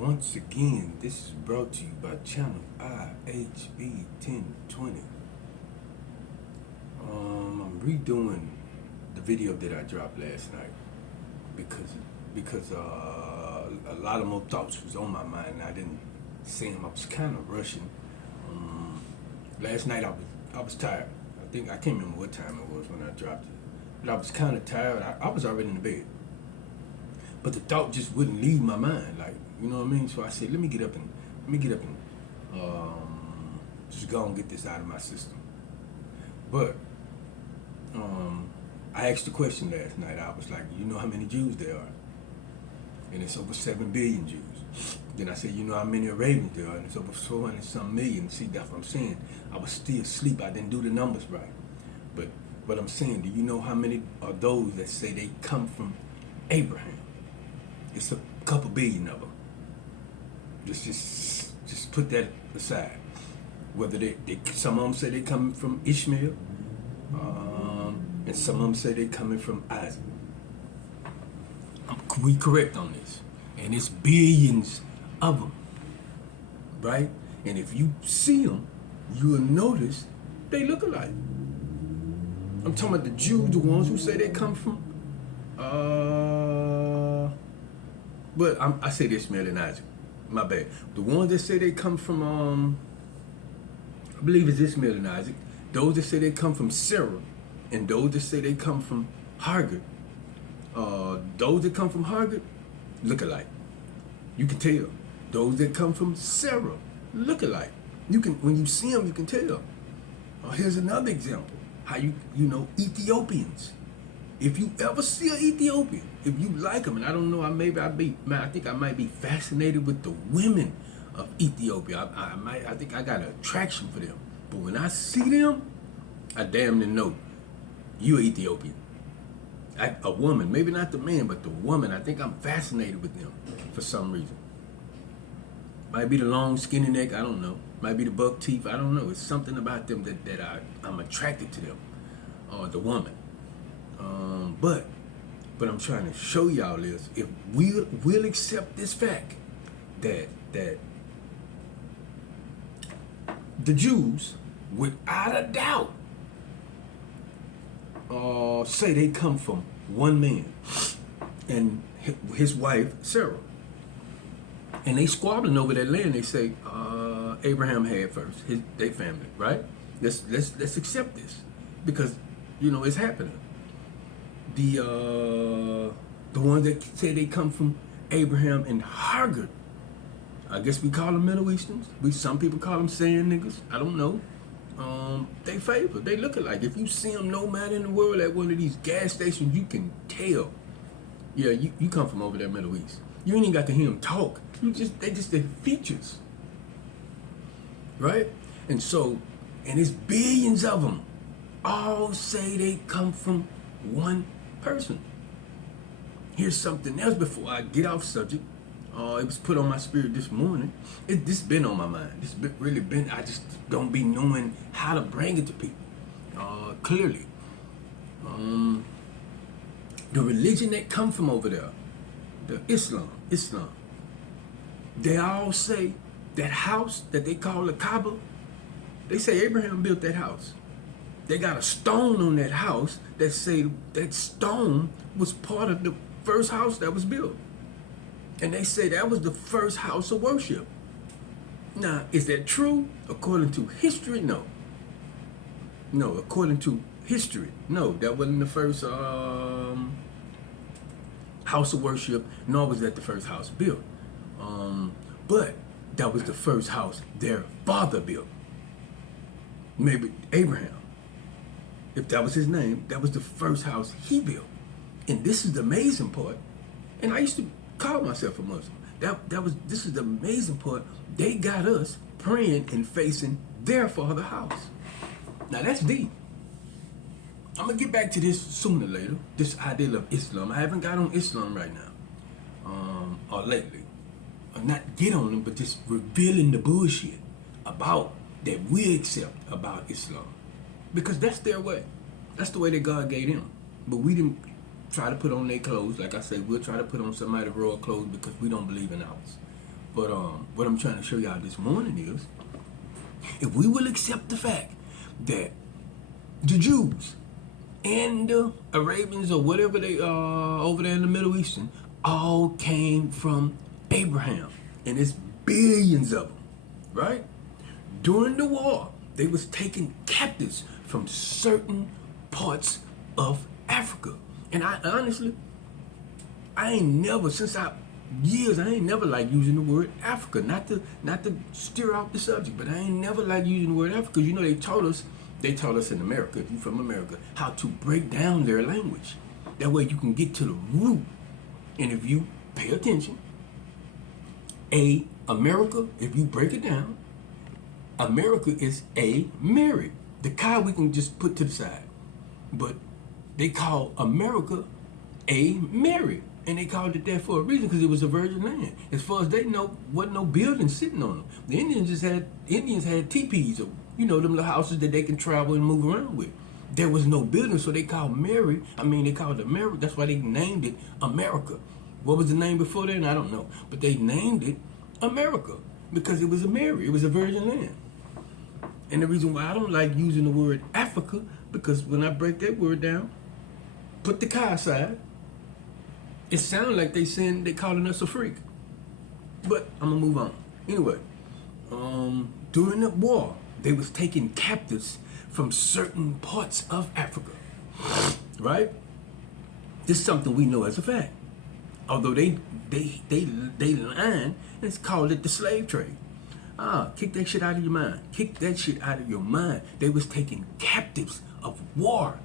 Once again, this is brought to you by channel IHB 1020. I'm redoing the video that I dropped last night because a lot of more thoughts was on my mind and I didn't see them. I was kind of rushing. Last night I was tired. I can't remember what time it was when I dropped it, but I was kind of tired. I was already in the bed, but the thought just wouldn't leave my mind. Like, you know what I mean? So I said, let me get up and just go and get this out of my system. But I asked the question last night. I was like, you know how many Jews there are? And it's over 7 billion Jews. Then I said, you know how many Arabians there are? And it's over 400 some million. See, that's what I'm saying. I was still asleep. I didn't do the numbers right. But what I'm saying, do you know how many are those that say they come from Abraham? It's a couple billion of them. Just put that aside. Whether they some of them say they coming from Ishmael, and some of them say they coming from Isaac. We correct on this, and it's billions of them, right? And if you see them, you'll notice they look alike. I'm talking about the Jews, the ones who say they come from. But I say Ishmael and Isaac. My bad. The ones that say they come from, I believe it's Ishmael and Isaac. Those that say they come from Sarah, and those that say they come from Hagar. Those that come from Hagar look alike. You can tell. Those that come from Sarah look alike. You can, when you see them, you can tell. Here's another example. How you know Ethiopians. If you ever see an Ethiopian, if you like them, and I don't know, I think I might be fascinated with the women of Ethiopia. I think I got an attraction for them. But when I see them, I damn near know you're Ethiopian. A woman, maybe not the man, but the woman. I think I'm fascinated with them for some reason. Might be the long skinny neck, I don't know. Might be the buck teeth, I don't know. It's something about them that I'm attracted to them. The woman. But I'm trying to show y'all is, if we'll accept this fact that the Jews, without a doubt, say they come from one man and his wife Sarah, and they squabbling over that land. They say Abraham had first, their family, right? Let's accept this because it's happening. The ones that say they come from Abraham and Hagar, I guess we call them Middle Easterns. Some people call them sand niggas. I don't know. They favor. They look alike. If you see them no matter in the world at one of these gas stations, you can tell. Yeah, you come from over there, Middle East. You ain't even got to hear them talk. They just their features, right? And it's billions of them. All say they come from one person. Here's something else before I get off subject. It was put on my spirit this morning. This been on my mind. This really been. I just don't be knowing how to bring it to people. Clearly, the religion that come from over there, the Islam. They all say that house that they call the Kaaba. They say Abraham built that house. They got a stone on that house that say that stone was part of the first house that was built. And they say that was the first house of worship. Now, is that true? According to history, no. No, according to history, no. That wasn't the first house of worship, nor was that the first house built. But that was the first house their father built. Maybe Abraham. If that was his name, that was the first house he built. And this is the amazing part. And I used to call myself a Muslim. This is the amazing part. They got us praying and facing their father's house. Now that's deep. I'm gonna get back to this sooner or later. This idea of Islam. I haven't got on Islam right now, or lately. Or not get on them, but just revealing the bullshit about that we accept about Islam. Because that's their way. That's the way that God gave them. But we didn't try to put on their clothes. Like I said, we'll try to put on somebody's royal clothes because we don't believe in ours. But what I'm trying to show y'all this morning is, if we will accept the fact that the Jews and the Arabians or whatever they are over there in the Middle Eastern all came from Abraham, and it's billions of them, right? During the war, they was taking captives from certain parts of Africa. And I honestly, I ain't never, since I ain't never like using the word Africa. Not to steer off the subject, but I ain't never like using the word Africa. You know, they taught us in America, if you're from America, how to break down their language. That way you can get to the root. And if you pay attention, America, if you break it down, America is a married. The Kai we can just put to the side. But they call America a married. And they called it that for a reason, because it was a virgin land. As far as they know, wasn't no buildings sitting on them. The Indians had teepees, or them little houses that they can travel and move around with. There was no building, so they called they called it America. That's why they named it America. What was the name before that? I don't know. But they named it America because it was a married. It was a virgin land. And the reason why I don't like using the word Africa, because when I break that word down, put the Kai aside, it sounds like they calling us a freak. But I'm gonna move on. Anyway, during the war, they was taking captives from certain parts of Africa, right? This is something we know as a fact. Although they line and called it the slave trade. Kick that shit out of your mind. Kick that shit out of your mind. They was taking captives of war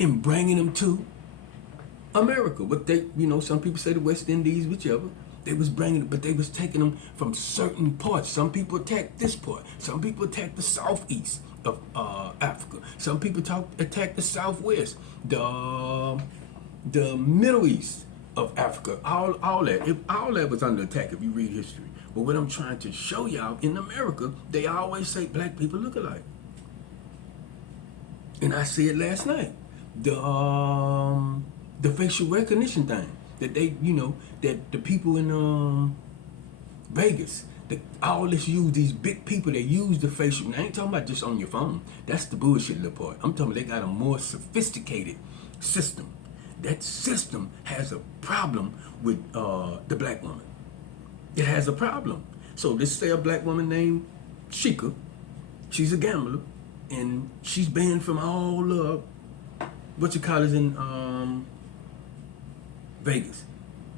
and bringing them to America. But some people say the West Indies, whichever. They was bringing it, but they was taking them from certain parts. Some people attacked this part. Some people attacked the southeast of Africa. Some people attacked the southwest, the Middle East of Africa. All that was under attack if you read history. But what I'm trying to show y'all, in America, they always say black people look alike. And I said last night, the facial recognition thing that that the people in Vegas, that all this use, these big people that use the facial. I ain't talking about just on your phone. That's the bullshit little part. I'm talking about they got a more sophisticated system. That system has a problem with the black woman. It has a problem. So let's say a black woman named Sheikah. She's a gambler, and she's banned from all in Vegas.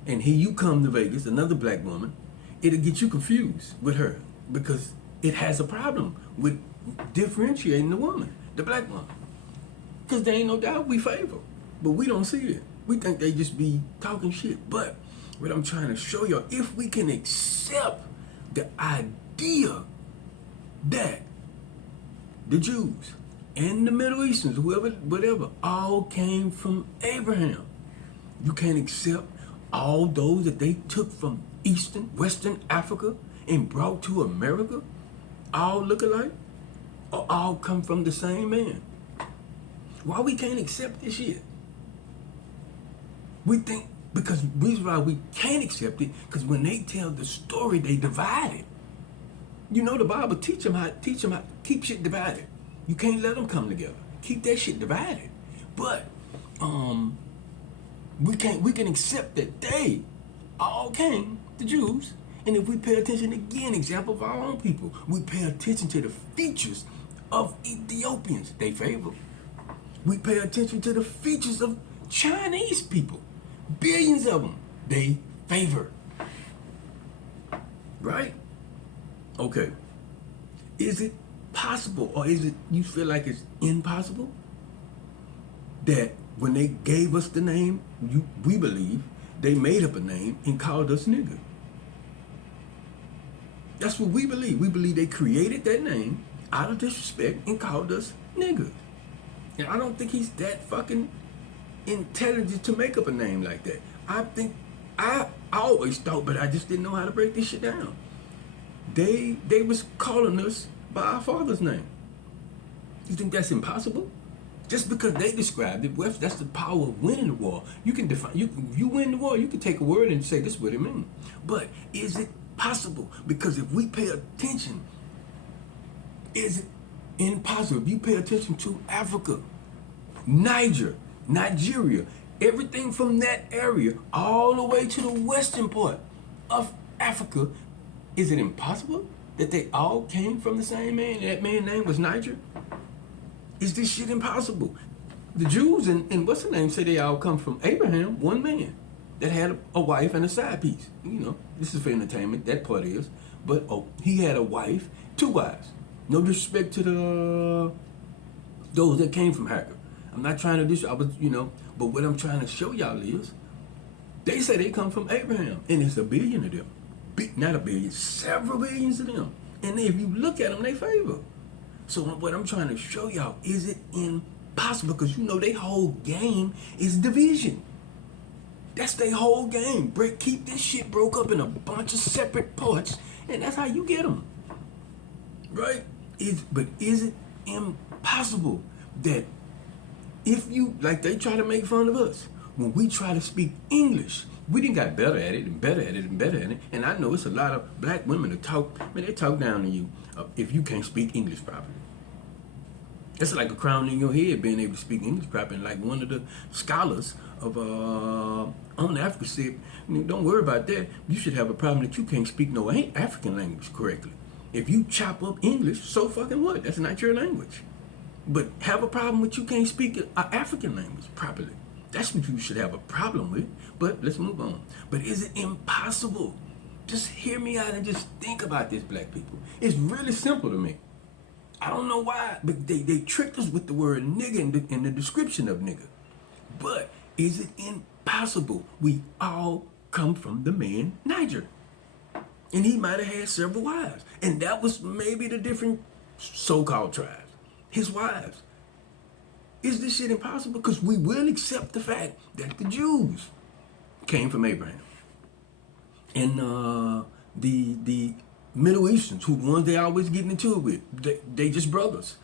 And here you come to Vegas, another black woman, it'll get you confused with her because it has a problem with differentiating the woman, the black woman. Because there ain't no doubt we favor, but we don't see it. We think they just be talking shit. But what I'm trying to show y'all, if we can accept the idea that the Jews and the Middle Easterns, whatever, all came from Abraham. You can't accept all those that they took from Western Africa and brought to America, all look alike, or all come from the same man. Why we can't accept this shit? We think, because the reason why we can't accept it, because when they tell the story, they divide it. The Bible teach them how to keep shit divided. You can't let them come together. Keep that shit divided. But we can accept that they all came, the Jews, and if we pay attention again, example of our own people, we pay attention to the features of Ethiopians, they favor. We pay attention to the features of Chinese people, billions of them, they favor. Right? Okay. Is it possible, or is it you feel like it's impossible that when they gave us the name, we believe they made up a name and called us nigger? That's what we believe. We believe they created that name out of disrespect and called us nigger. And I don't think he's that fucking intelligent to make up a name like that. I always thought, but I just didn't know how to break this shit down. They was calling us by our father's name. You think that's impossible? Just because they described it, well, that's the power of winning the war. You can define. You win the war. You can take a word and say this is what it means. But is it possible? Because if we pay attention, is it impossible? If you pay attention to Africa, Nigeria, everything from that area all the way to the western part of Africa, is it impossible that they all came from the same man? That man's name was Niger? Is this shit impossible? The Jews and what's the name say they all come from Abraham, one man that had a wife and a side piece. You know, this is for entertainment, that part is. But he had a wife, 2 wives. No disrespect to those that came from Hacker. I'm not trying to but what I'm trying to show y'all is they say they come from Abraham, and it's a billion of them. Not a billion, several billions of them. And if you look at them, they favor. So what I'm trying to show y'all, is it impossible? Because their whole game is division. That's their whole game. Keep this shit broke up in a bunch of separate parts, and that's how you get them. Right? But is it impossible that if you, like they try to make fun of us, when we try to speak English, we done got better at it and better at it and better at it. And I know it's a lot of black women that they talk down to you if you can't speak English properly. It's like a crown in your head being able to speak English properly. Like one of the scholars of on Africa said, don't worry about that. You should have a problem that you can't speak no African language correctly. If you chop up English, so fucking what? That's not your language. But have a problem with you can't speak an African language properly. That's what you should have a problem with. But let's move on. But is it impossible? Just hear me out and just think about this, black people. It's really simple to me. I don't know why, but they tricked us with the word nigga in the description of nigga. But is it impossible? We all come from the man Niger. And he might have had several wives. And that was maybe the different so-called tribes. His wives. Is this shit impossible? Because we will accept the fact that the Jews came from Abraham. And the Middle Easterns, who ones they always getting into it with, they just brothers.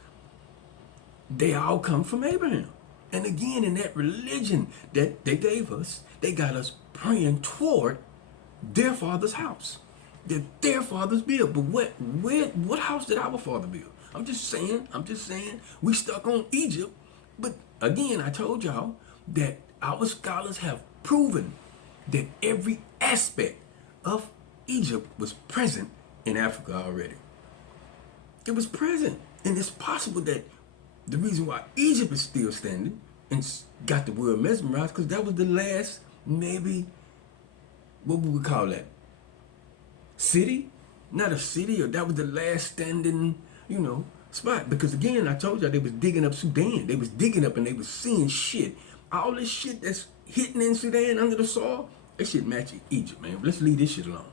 They all come from Abraham. And again, in that religion that they gave us, they got us praying toward their father's house. Their fathers built. But what house did our father build? I'm just saying, we stuck on Egypt. But again, I told y'all that our scholars have proven that every aspect of Egypt was present in Africa already. It was present. And it's possible that the reason why Egypt is still standing and got the world mesmerized, because that was the last, maybe, what would we call that? City? Not a city, or that was the last standing, spot. Because again, I told y'all they was digging up Sudan. They was digging up and they was seeing shit. All this shit that's hitting in Sudan under the soil, that shit matching Egypt, man. Let's leave this shit alone.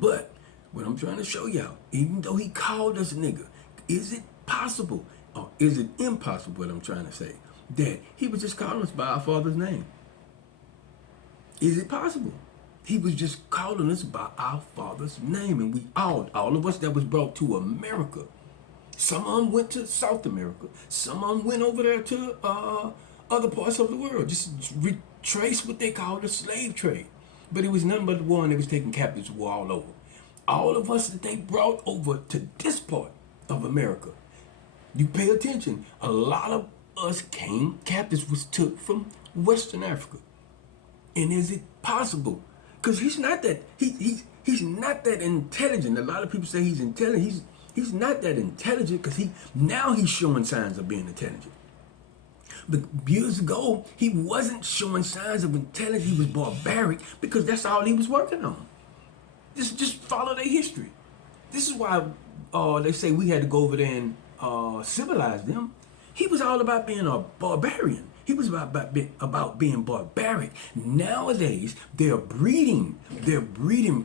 But what I'm trying to show y'all, even though he called us nigga, is it possible or is it impossible, what I'm trying to say, that he was just calling us by our father's name? Is it possible? He was just calling us by our father's name, and we all of us that was brought to America. Some of them went to South America. Some of them went over there to other parts of the world. Just retrace what they call the slave trade. But it was nothing but the one that was taking captives to war all over. All of us that they brought over to this part of America. You pay attention. A lot of us captives was took from Western Africa. And is it possible? Because he's not that he's not that intelligent. A lot of people say he's intelligent. He's not that intelligent because now he's showing signs of being intelligent. But years ago, he wasn't showing signs of intelligence. He was barbaric because that's all he was working on. Just follow their history. This is why they say we had to go over there and civilize them. He was all about being a barbarian. He was about being barbaric. Nowadays, they're breeding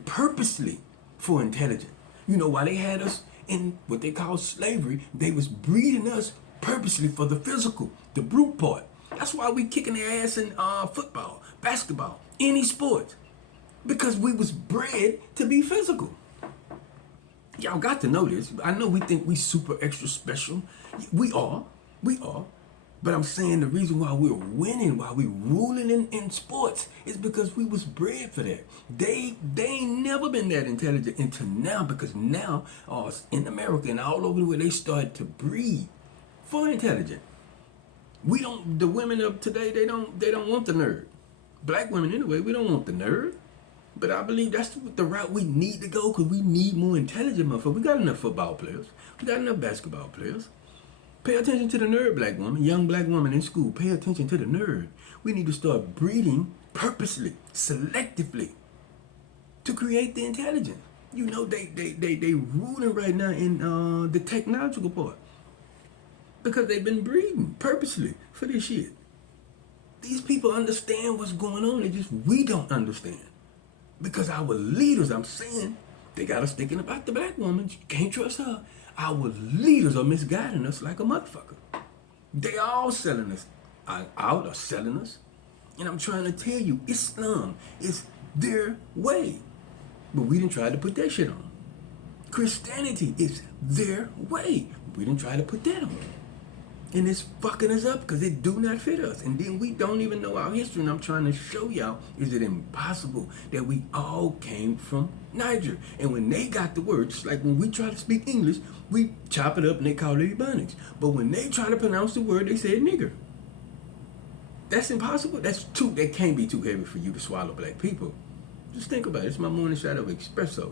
purposely for intelligence. You know why they had us in what they call slavery? They was breeding us purposely for the physical, the brute part. That's why we kicking their ass in football, basketball, any sport. Because we was bred to be physical. Y'all got to know this. I know we think we super extra special. We are. But I'm saying the reason why we're winning, why we're ruling in sports, is because we was bred for that. They ain't never been that intelligent until now, because now in America and all over the world they started to breed for intelligence. We don't. The women of today, they don't want the nerd. Black women anyway, we don't want the nerd. But I believe that's the route we need to go, because we need more intelligent motherfuckers. We got enough football players. We got enough basketball players. Pay attention to the nerd, black woman, young black woman in school. Pay attention to the nerd. We need to start breeding purposely, selectively, to create the intelligence. You know, they ruling right now in the technological part, because they've been breeding purposely for this shit. These people understand what's going on. It's just we don't understand. Because our leaders, I'm saying, they got us thinking about the black woman. You can't trust her. Our leaders are misguiding us like a motherfucker. They all selling us out or selling us. And I'm trying to tell you, Islam is their way. But we didn't try to put that shit on. Christianity is their way. We didn't try to put that on. And it's fucking us up because it do not fit us. And then we don't even know our history. And I'm trying to show y'all, is it impossible that we all came from Niger? And when they got the word, just like when we try to speak English, we chop it up and they call it Ebonics. But when they try to pronounce the word, they say nigger. That's impossible. That can't be too heavy for you to swallow, black people. Just think about it. It's my morning shot of espresso.